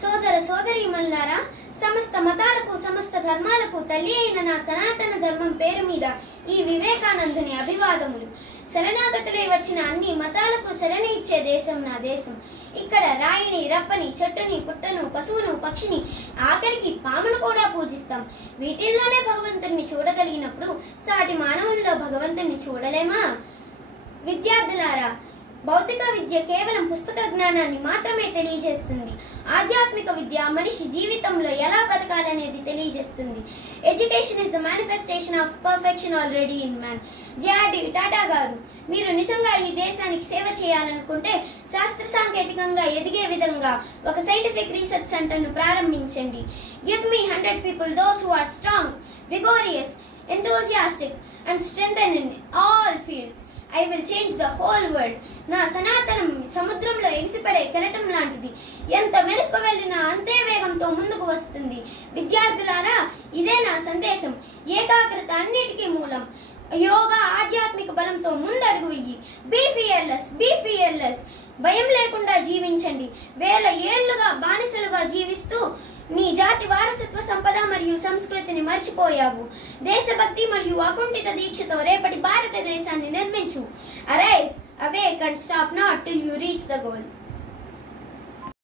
సోదర సోదరీమణులారా, సమస్త మతాలకు సమస్త ధర్మాలకు తల్లి అయిన నా సనాతన ధర్మం పేరు మీద ఈ వివేకానందుని అభివాదములు. శరణాగతులై వచ్చిన అన్ని మతాలకు శరణ ఇచ్చే దేశం నా దేశం. ఇక్కడ రాయిని, రప్పని, చెట్టుని, పుట్టను, పశువును, పక్షిని, ఆఖరికి పామును కూడా పూజిస్తాం. వీటిల్లోనే భగవంతుడిని చూడగలిగినప్పుడు సాటి మానవుల్లో భగవంతుడిని చూడలేమా? విద్యార్థులారా, భౌతిక విద్య కేవలం పుస్తక జ్ఞానాన్ని మాత్రమే తెలియజేస్తుంది. ఆధ్యాత్మిక విద్య మనిషి జీవితంలో ఎలా బతకాలనేది తెలియజేస్తుంది. Education is the manifestation of perfection already in man. JRD Tata గారు, మీరు నిజంగా ఈ దేశానికి సేవ చేయాలనుకుంటే శాస్త్ర సాంకేతికంగా ఎదిగే విధంగా ఒక సైంటిఫిక్ రీసెర్చ్ సెంటర్ను ప్రారంభించండి. Give me 100 people, those who are strong, vigorous, enthusiastic and strengthened in all fields. I will change the whole world. నా సనాతనం సముద్రంలో ఎగిసిపడే కెరటం లాంటిది. ఎంత వెనక్కు వెళ్ళినా అంతే వేగంతో ముందుకు వస్తుంది. విద్యార్థులారా, ఇదే నా సందేశం. ఏకాగ్రత అన్నిటికీ మూలం. యోగా ఆధ్యాత్మిక బలంతో ముందడుగు వెయ్యి. Be fearless. భయం లేకుండా జీవించండి. వేల ఏళ్లుగా బానిసలుగా జీవిస్తూ నీ జాతి వారసత్వ సంపద మరియు సంస్కృతిని మర్చిపోయావు. దేశభక్తి మరియు అకుంఠిత దీక్షతో రేపటి భారతదేశాన్ని నిర్మించు. Arise, awake and stop not till you reach the goal.